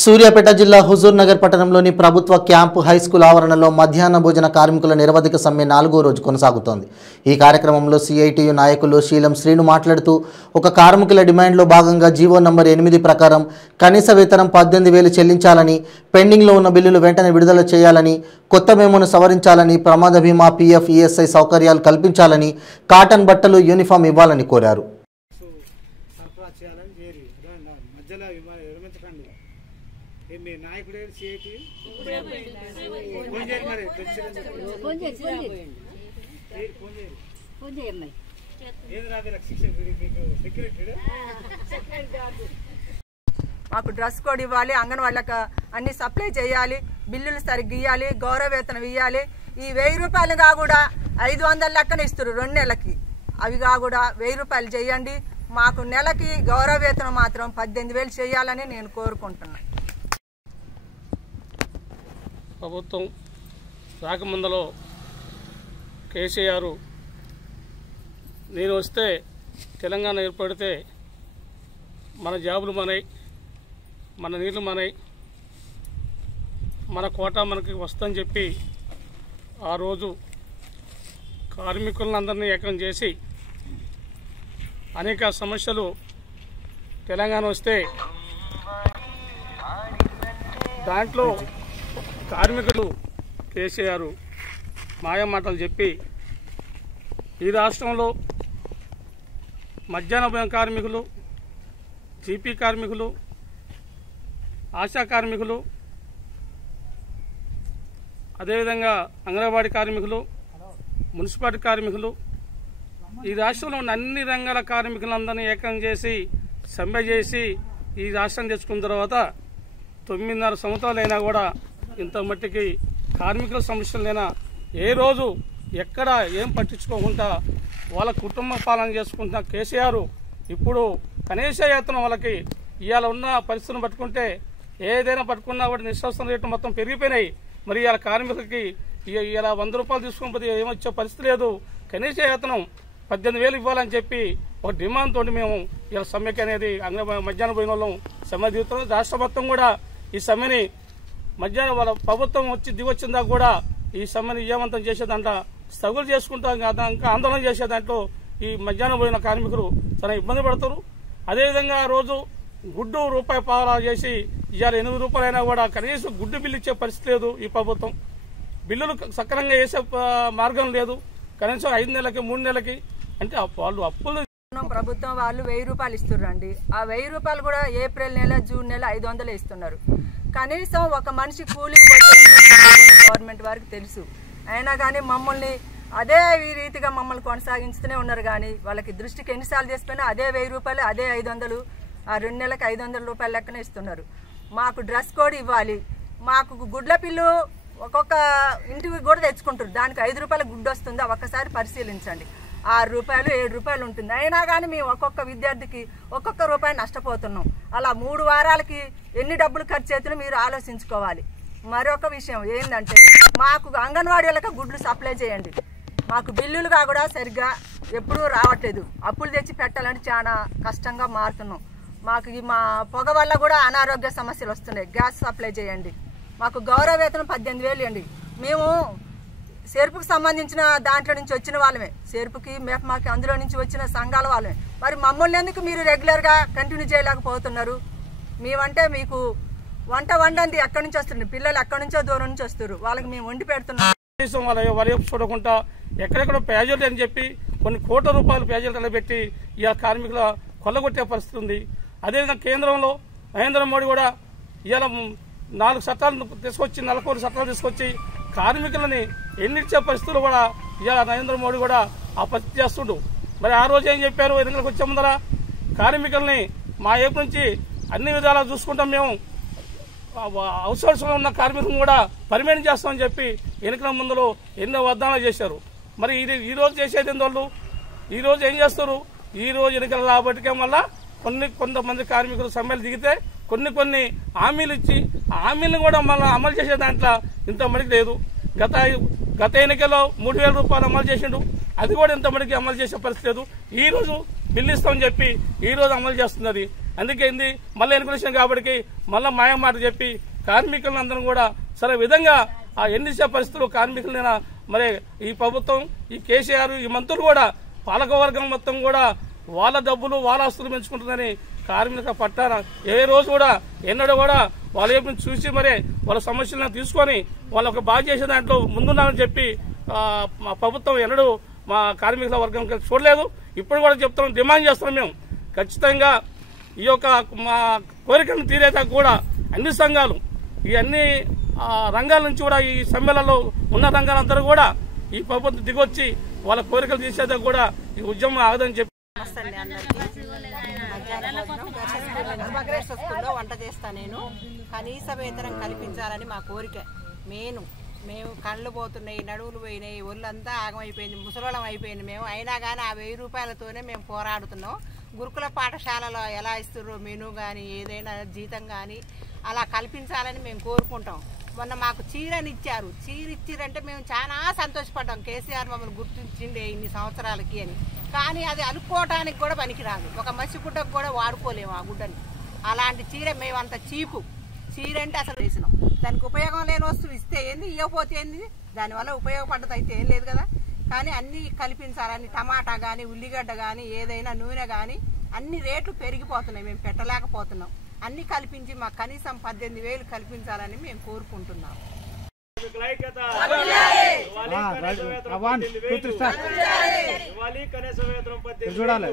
సూర్యాపేట జిల్లా హుజూర్ నగర్ పట్టణంలోని ప్రభుత్వ క్యాంపు హైస్కూల్ ఆవరణలో మధ్యాహ్న భోజన కార్మికుల నిరవధిక సమ్మె 4వ రోజు కొనసాగుతోంది। ఈ కార్యక్రమంలో సిఐటియు నాయకులు శీలం శ్రీను మాట్లాడుతూ ఒక కార్మికుల డిమాండ్లో భాగంగా జీవో నంబర్ 8 ప్రకారం కనీస వేతనం 18,000 చెల్లించాలని, పెండింగ్లో ఉన్న బిల్లులు వెంటనే విడుదల చేయాలని, కొత్త మెమోను సవరించాలని, ప్రమాద బీమా, పీఎఫ్, ఈఎస్ఐ సౌకర్యాలు కల్పించాలని, కాటన్ బట్టలు, యూనిఫామ్ ఇవ్వాలని కోరారు। మాకు డ్రెస్ కోడ్ ఇవ్వాలి, అంగన్వాళ్ళకి అన్ని సప్లై చేయాలి, బిల్లులు సరిగ్గా ఇవ్వాలి, గౌరవ వేతనం ఇవ్వాలి। ఈ 1000 రూపాయలుగా కూడా 500 లెక్కన ఇస్తారు 2 నెలలకి, అవిగా కూడా 1000 రూపాయలు చేయండి। మాకు నెలకి గౌరవ వేతనం మాత్రం 18,000 చేయాలని నేను కోరుకుంటున్నాను। ప్రభుత్వం రాకముందులో కేసీఆర్ నేను వస్తే తెలంగాణ ఏర్పడితే మన జాబులు మనై, మన నీళ్లు మనై, మన కోటా మనకి వస్తుందని చెప్పి ఆ రోజు కార్మికులందరినీ ఏకం చేసి అనేక సమస్యలు తెలంగాణ వస్తే దాంట్లో కార్మికులు కేసీఆర్ మాయమాటలు చెప్పి ఈ రాష్ట్రంలో మధ్యాహ్న భోజన కార్మికులు, జీపీ కార్మికులు, ఆశా కార్మికులు, అదేవిధంగా అంగన్వాడీ కార్మికులు, మున్సిపాలిటీ కార్మికులు, ఈ రాష్ట్రంలో ఉన్న అన్ని రంగాల కార్మికులందరినీ ఏకం చేసి సమ్మె చేసి ఈ రాష్ట్రం తెచ్చుకున్న తర్వాత 9.5 సంవత్సరాలైనా కూడా ఇంత మట్టికి కార్మికుల సమస్యలైనా ఏ రోజు ఎక్కడ ఏం పట్టించుకోకుండా వాళ్ళ కుటుంబ పాలన చేసుకుంటున్న కేసీఆర్ ఇప్పుడు కనీస వేతనం వాళ్ళకి ఇవాళ ఉన్న పరిస్థితులను పట్టుకుంటే ఏదైనా పట్టుకున్నా కూడా నిశ్వాసం రేట్లు మొత్తం పెరిగిపోయినాయి। మరి ఇవాళ కార్మికులకి ఇలా 100 రూపాయలు తీసుకుని ఏమొచ్చే పరిస్థితి లేదు। కనీస వేతనం 18,000 ఇవ్వాలని చెప్పి ఒక డిమాండ్ తోటి మేము ఇలా సమ్మెకి అనేది మధ్యాహ్న భోజనంలో సమ్మె దిగుతున్నాం। రాష్ట్ర మొత్తం కూడా ఈ సమ్మెని మధ్యాహ్నం వాళ్ళ ప్రభుత్వం వచ్చి దిగొచ్చిందా కూడా ఈ సమ్మెని విజయవంతం చేసేదంట సగులు చేసుకుంటా ఇంకా ఆందోళన చేసే దాంట్లో ఈ మధ్యాహ్నం పోయిన కార్మికులు చాలా ఇబ్బంది పడతారు। అదేవిధంగా రోజు గుడ్డు రూపాయి పావలా చేసి ఇవాళ 8 రూపాయలైనా కూడా కనీసం గుడ్డు బిల్లు ఇచ్చే పరిస్థితి లేదు। ఈ ప్రభుత్వం బిల్లులు సక్రమంగా వేసే మార్గం లేదు। కనీసం 5 నెలలకి 3 నెలలకి అంటే వాళ్ళు అప్పులు ప్రభుత్వం వాళ్ళు 1000 రూపాయలు ఇస్తున్నారండి। ఆ 1000 రూపాయలు కూడా ఏప్రిల్ నెల, జూన్ నెల 500 ఇస్తున్నారు। కనీసం ఒక మనిషి కూలికి పోతే గవర్నమెంట్ వారికి తెలుసు, అయినా కానీ మమ్మల్ని అదే ఈ రీతిగా మమ్మల్ని కొనసాగించుతూనే ఉన్నారు। కానీ వాళ్ళకి దృష్టికి ఎన్నిసార్లు చేసిపోయినా అదే 1000 రూపాయలు, అదే 500, ఆ 2 నెలలకు 500 రూపాయల లెక్కనే ఇస్తున్నారు। మాకు డ్రెస్ కోడ్ ఇవ్వాలి, మాకు గుడ్ల పిల్లు ఒక్కొక్క ఇంటికి కూడా తెచ్చుకుంటారు, దానికి 5 రూపాయల గుడ్డు వస్తుందా ఒక్కసారి పరిశీలించండి। 6 రూపాయలు 7 రూపాయలు ఉంటుంది, అయినా కానీ మేము ఒక్కొక్క విద్యార్థికి ఒక్కొక్క రూపాయి నష్టపోతున్నాం। అలా 3 వారాలకి ఎన్ని డబ్బులు ఖర్చు అవుతుందో మీరు ఆలోచించుకోవాలి। మరొక విషయం ఏంటంటే మాకు అంగన్వాడీ వాళ్ళకి గుడ్లు సప్లై చేయండి। మాకు బిల్లులుగా కూడా సరిగ్గా ఎప్పుడూ రావట్లేదు, అప్పులు తెచ్చి పెట్టాలంటే చాలా కష్టంగా మారుతున్నాం। మాకు మా పొగ వల్ల కూడా అనారోగ్య సమస్యలు వస్తున్నాయి, గ్యాస్ సప్లై చేయండి। మాకు గౌరవ వేతనం 18,000 ఇవ్వండి। మేము సేర్పుకి సంబంధించిన దాంట్లో నుంచి వచ్చిన వాళ్ళమే, సేర్పుకి మేఫ్మాకి అందులో నుంచి వచ్చిన సంఘాల వాళ్ళమే, మరి మమ్మల్ని ఎందుకు మీరు రెగ్యులర్గా కంటిన్యూ చేయలేకపోతున్నారు? మేమంటే మీకు వంట వండంది ఎక్కడి నుంచి వస్తుంది, పిల్లలు ఎక్కడి నుంచో దూరం నుంచి వస్తారు, వాళ్ళకి మేము వండి పెడుతున్నాం। వాళ్ళ చూడకుండా ఎక్కడెక్కడ ప్యాజెట్ అని చెప్పి కొన్ని కోట్ల రూపాయలు ప్యాజెట్లు పెట్టి ఇవాళ కార్మికుల కొల్లగొట్టే పరిస్థితి ఉంది। అదేవిధంగా కేంద్రంలో నరేంద్ర మోడీ కూడా ఇవాళ 4 చట్టాలు తీసుకొచ్చి 41 చట్టాలు తీసుకొచ్చి కార్మికులని ఎన్నిచ్చే పరిస్థితులు కూడా ఇవాళ నరేంద్ర మోడీ కూడా ఆ పరిస్థితి చేస్తుండు। మరి ఆ రోజు ఏం చెప్పారు, ఎన్నికలకు వచ్చే ముందర కార్మికుల్ని మా వైపు నుంచి అన్ని విధాలా చూసుకుంటాం, మేము అవుట్సోర్స్లో ఉన్న కార్మికులను కూడా పర్మనెంట్ చేస్తామని చెప్పి ఎన్నికల ముందులో ఎన్నో వాగ్దానాలు చేశారు। మరి ఈ రోజు చేసేది వాళ్ళు ఈ రోజు ఏం చేస్తారు? ఈ రోజు ఎన్నికల రాబట్టికే వల్ల కొంతమంది కార్మికులు సమ్మెలు దిగితే కొన్ని హామీలు ఇచ్చి ఆ హామీలను కూడా మళ్ళీ అమలు చేసే దాంట్లో ఇంతమందికి లేదు। గత ఎన్నికల్లో 3,000 రూపాయలు అమలు చేసిండు, అది కూడా ఇంతమందికి అమలు చేసే పరిస్థితి లేదు। ఈ రోజు బిల్లు ఇస్తామని చెప్పి ఈ రోజు అమలు చేస్తున్నది। అందుకే ఏంది మళ్ళీ ఎన్నికలు కాబట్టి మళ్ళీ మాయ మాట చెప్పి కార్మికులందరం కూడా సరే విధంగా ఆ ఎన్నిసే పరిస్థితులు కార్మికులైనా మరి ఈ ప్రభుత్వం ఈ కేసీఆర్ ఈ మంత్రులు కూడా పాలకవర్గం మొత్తం కూడా వాళ్ళ డబ్బులు వాళ్ళ ఆస్తులు పెంచుకుంటుందని కార్మిక పట్టాన ఏ రోజు కూడా ఎన్నడూ కూడా వాళ్ళ వైపు చూసి మరి వాళ్ళ సమస్యలను తీసుకొని వాళ్ళకు బాగా చేసే దాంట్లో ముందున్నామని చెప్పి మా ప్రభుత్వం ఎన్నడూ మా కార్మికుల వర్గం చూడలేదు. ఇప్పుడు కూడా చెప్తున్నాం, డిమాండ్ చేస్తున్నాం మేము ఖచ్చితంగా ఈ యొక్క మా కోరికలను తీరేదా కూడా అన్ని సంఘాలు ఈ అన్ని రంగాల నుంచి కూడా ఈ సమ్మెలలో ఉన్న రంగాలందరూ కూడా ఈ ప్రభుత్వం దిగొచ్చి వాళ్ళ కోరికలు తీసేదా కూడా ఈ ఉద్యమం ఆగదని చెప్పి స్కూల్లో వంట చేస్తా. నేను కనీస వేతనం కల్పించాలని మా కోరిక మెయిన్. మేము కళ్ళు పోతున్నాయి, నడువులు పోయినాయి, ఒళ్ళంతా ఆగమైపోయింది, ముసలోళం అయిపోయింది. మేము అయినా కానీ ఆ 1000 రూపాయలతోనే మేము పోరాడుతున్నాం. గురుకుల పాఠశాలలో ఎలా ఇస్తున్నారో మెనూ కానీ ఏదైనా జీతం కానీ అలా కల్పించాలని మేము కోరుకుంటాం. మొన్న మాకు చీరని ఇచ్చారు. చీర ఇచ్చిరంటే మేము చాలా సంతోషపడ్డాం. కేసీఆర్ మమ్మల్ని గుర్తించిండే ఇన్ని సంవత్సరాలకి అని. కానీ అది అలుక్కోవటానికి కూడా పనికిరాదు. ఒక మసి గుడ్డకు కూడా వాడుకోలేము ఆ గుడ్డని. అలాంటి చీర మేము అంత చీపు చీర అంటే అసలు వేసినాం. దానికి ఉపయోగం లేని వస్తువు ఇస్తే ఏంది, ఇవ్వకపోతే ఏంది, దానివల్ల ఉపయోగపడ్డది అయితే ఏం లేదు కదా. కానీ అన్నీ కల్పించాలని, టమాటా కానీ ఉల్లిగడ్డ కానీ ఏదైనా నూనె కానీ అన్ని రేట్లు పెరిగిపోతున్నాయి. మేము పెట్టలేకపోతున్నాం. అన్ని కల్పించి మాకు కనీసం 18,000 కల్పించాలని మేము కోరుకుంటున్నాం. చూడాలి.